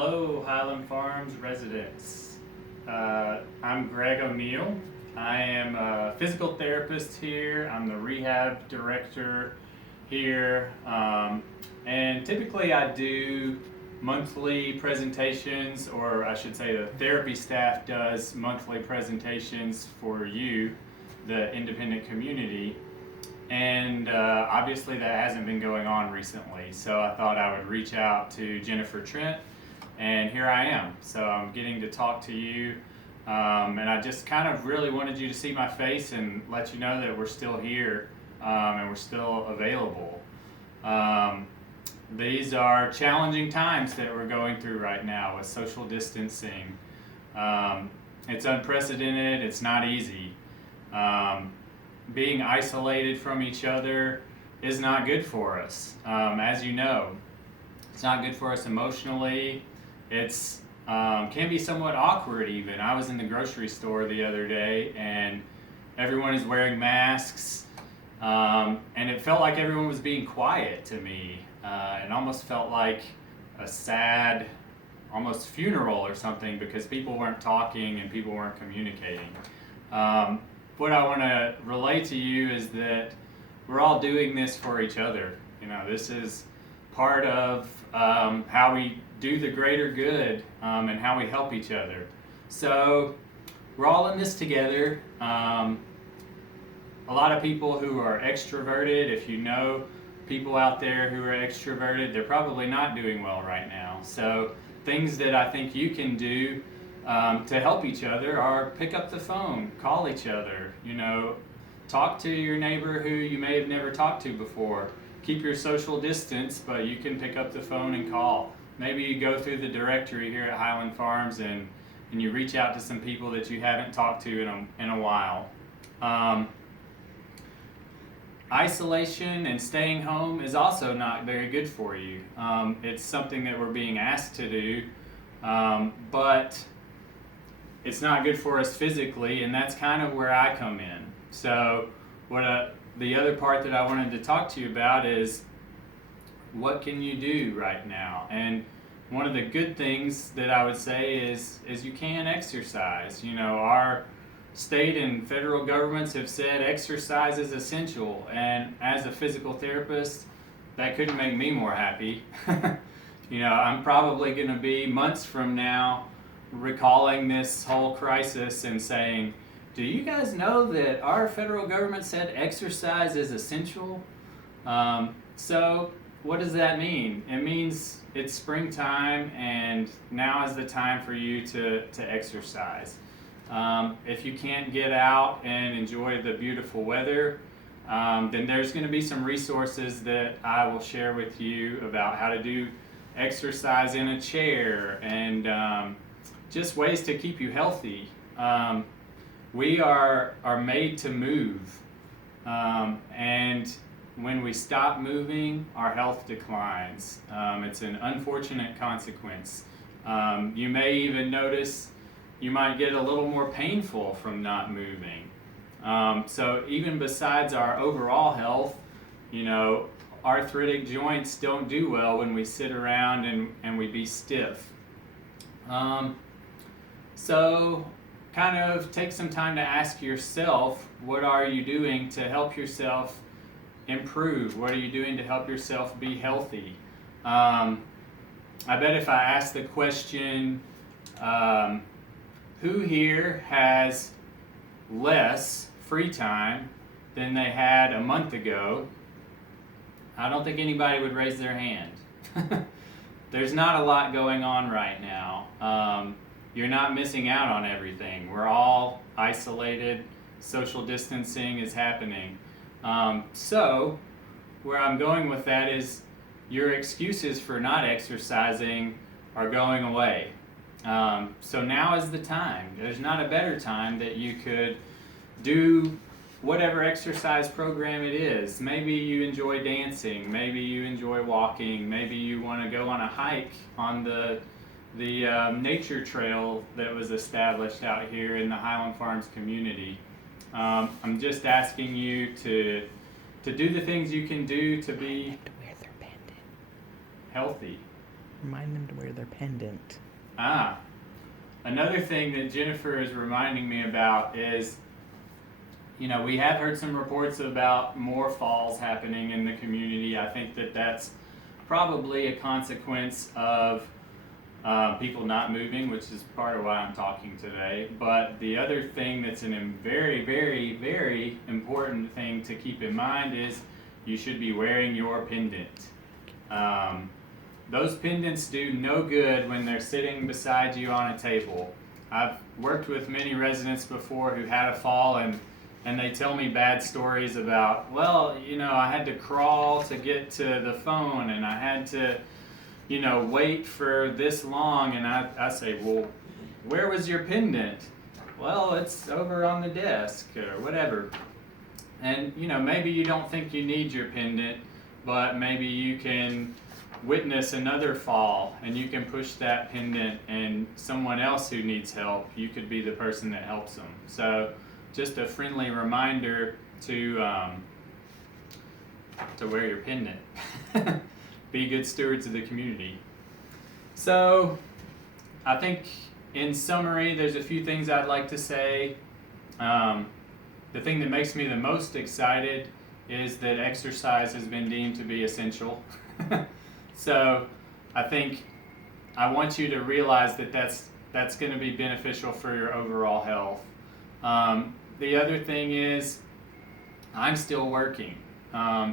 Hello, Highland Farms residents. I'm Greg O'Neill. I am a physical therapist here. I'm the rehab director here. And typically I do monthly presentations, or I should say the therapy staff does monthly presentations for you, the independent community. And obviously that hasn't been going on recently, so I thought I would reach out to Jennifer Trent, and here I am. So I'm getting to talk to you, and I just kind of really wanted you to see my face and let you know that we're still here, and we're still available. These are challenging times that we're going through right now with social distancing. It's unprecedented, it's not easy. Being isolated from each other is not good for us. As you know, it's not good for us emotionally. It's can be somewhat awkward even. I was in the grocery store the other day and everyone is wearing masks, and it felt like everyone was being quiet to me. It almost felt like a sad, almost funeral or something, because people weren't talking and people weren't communicating. What I want to relay to you is that we're all doing this for each other. You know, this is part of how we do the greater good, and how we help each other. So we're all in this together. A lot of people who are extroverted, if you know people out there who are extroverted, they're probably not doing well right now. So things that I think you can do to help each other are pick up the phone, call each other, talk to your neighbor who you may have never talked to before. Keep your social distance, but you can pick up the phone and call. Maybe you go through the directory here at Highland Farms and you reach out to some people that you haven't talked to in a while. Isolation and staying home is also not very good for you. It's something that we're being asked to do, but it's not good for us physically, and that's kind of where I come in. So the other part that I wanted to talk to you about is what can you do right now? And one of the good things that I would say is you can exercise. Our state and federal governments have said exercise is essential, and as a physical therapist, that couldn't make me more happy. I'm probably going to be months from now recalling this whole crisis and saying, do you guys know that our federal government said exercise is essential? So what does that mean? It means it's springtime, and now is the time for you to exercise. If you can't get out and enjoy the beautiful weather, then there's going to be some resources that I will share with you about how to do exercise in a chair, and just ways to keep you healthy. We are made to move, and when we stop moving, our health declines. It's an unfortunate consequence. You may even notice you might get a little more painful from not moving. So even besides our overall health, arthritic joints don't do well when we sit around and we be stiff. So kind of take some time to ask yourself, what are you doing to help yourself improve? What are you doing to help yourself be healthy? I bet if I ask the question, who here has less free time than they had a month ago, I don't think anybody would raise their hand. There's not a lot going on right now. You're not missing out on everything. We're all isolated. Social distancing is happening. So where I'm going with that is your excuses for not exercising are going away. So now is the time. There's not a better time that you could do whatever exercise program it is. Maybe you enjoy dancing, maybe you enjoy walking, maybe you want to go on a hike on the nature trail that was established out here in the Highland Farms community. I'm just asking you to do the things you can do to be healthy. Remind them to wear their pendant. Ah, another thing that Jennifer is reminding me about is, we have heard some reports about more falls happening in the community. I think that that's probably a consequence of people not moving, which is part of why I'm talking today. But the other thing that's a very, very, very important thing to keep in mind is you should be wearing your pendant. Those pendants do no good when they're sitting beside you on a table. I've worked with many residents before who had a fall, and they tell me bad stories about, well, I had to crawl to get to the phone, and I had to, wait for this long. And I say, well, where was your pendant? Well, it's over on the desk or whatever. And, maybe you don't think you need your pendant, but maybe you can witness another fall and you can push that pendant, and someone else who needs help, you could be the person that helps them. So just a friendly reminder to wear your pendant. Be good stewards of the community. So I think in summary, there's a few things I'd like to say. The thing that makes me the most excited is that exercise has been deemed to be essential. So I think I want you to realize that that's going to be beneficial for your overall health. The other thing is I'm still working.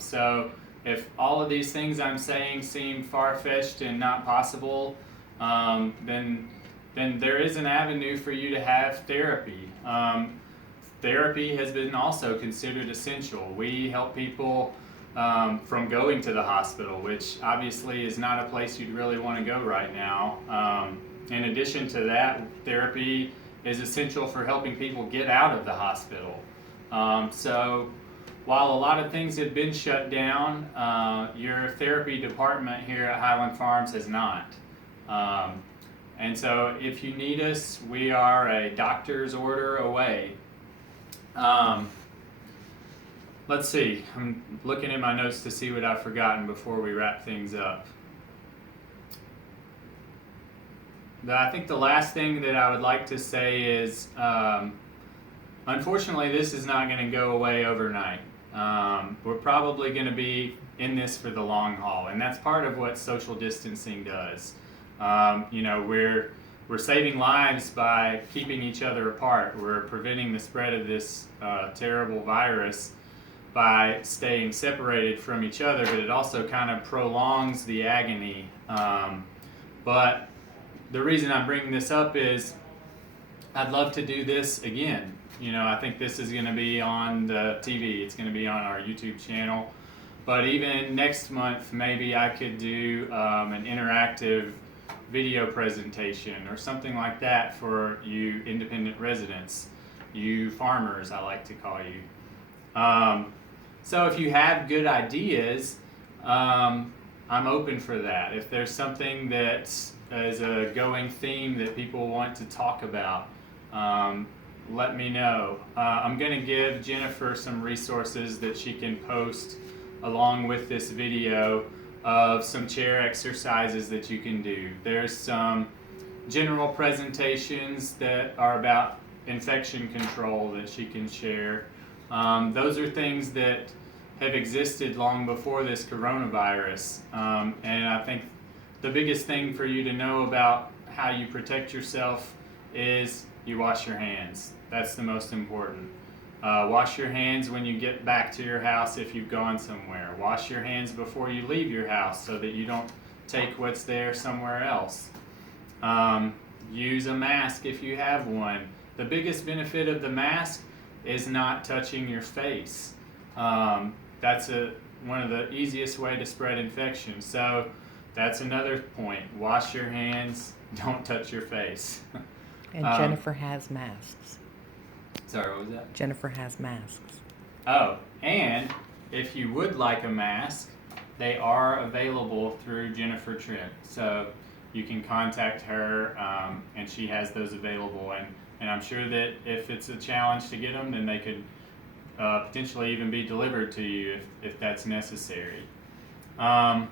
So if all of these things I'm saying seem far-fetched and not possible, then there is an avenue for you to have therapy. Therapy has been also considered essential. We help people from going to the hospital, which obviously is not a place you'd really want to go right now. In addition to that, therapy is essential for helping people get out of the hospital. So while a lot of things have been shut down, your therapy department here at Highland Farms has not. And so if you need us, we are a doctor's order away. Let's see, I'm looking at my notes to see what I've forgotten before we wrap things up. I think the last thing that I would like to say is, unfortunately, this is not going to go away overnight. We're probably going to be in this for the long haul, and that's part of what social distancing does. We're saving lives by keeping each other apart. We're preventing the spread of this terrible virus by staying separated from each other, but it also kind of prolongs the agony. But the reason I'm bringing this up is I'd love to do this again. I think this is going to be on the TV. It's going to be on our YouTube channel. But even next month, maybe I could do an interactive video presentation or something like that for you independent residents, you farmers, I like to call you. So if you have good ideas, I'm open for that. If there's something that is a going theme that people want to talk about, let me know. I'm going to give Jennifer some resources that she can post along with this video of some chair exercises that you can do. There's some general presentations that are about infection control that she can share. Those are things that have existed long before this coronavirus. And I think the biggest thing for you to know about how you protect yourself is you wash your hands. That's the most important. Wash your hands when you get back to your house if you've gone somewhere. Wash your hands before you leave your house so that you don't take what's there somewhere else. Use a mask if you have one. The biggest benefit of the mask is not touching your face. That's one of the easiest way to spread infection. So that's another point. Wash your hands, don't touch your face. And Jennifer has masks. Sorry, what was that? Jennifer has masks. Oh, and if you would like a mask, they are available through Jennifer Trent. So you can contact her, and she has those available. And I'm sure that if it's a challenge to get them, then they could potentially even be delivered to you if that's necessary. All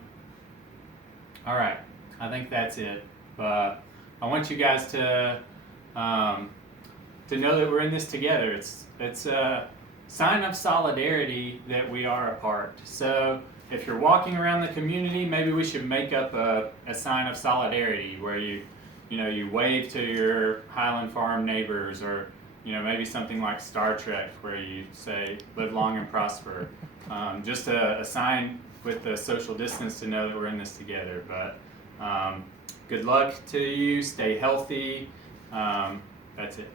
right. I think that's it. But I want you guys to know that we're in this together. It's a sign of solidarity that we are apart. So if you're walking around the community, maybe we should make up a sign of solidarity where you wave to your Highland Farm neighbors, or maybe something like Star Trek where you say "Live long and prosper." Just a sign with the social distance to know that we're in this together. But good luck to you. Stay healthy. That's it.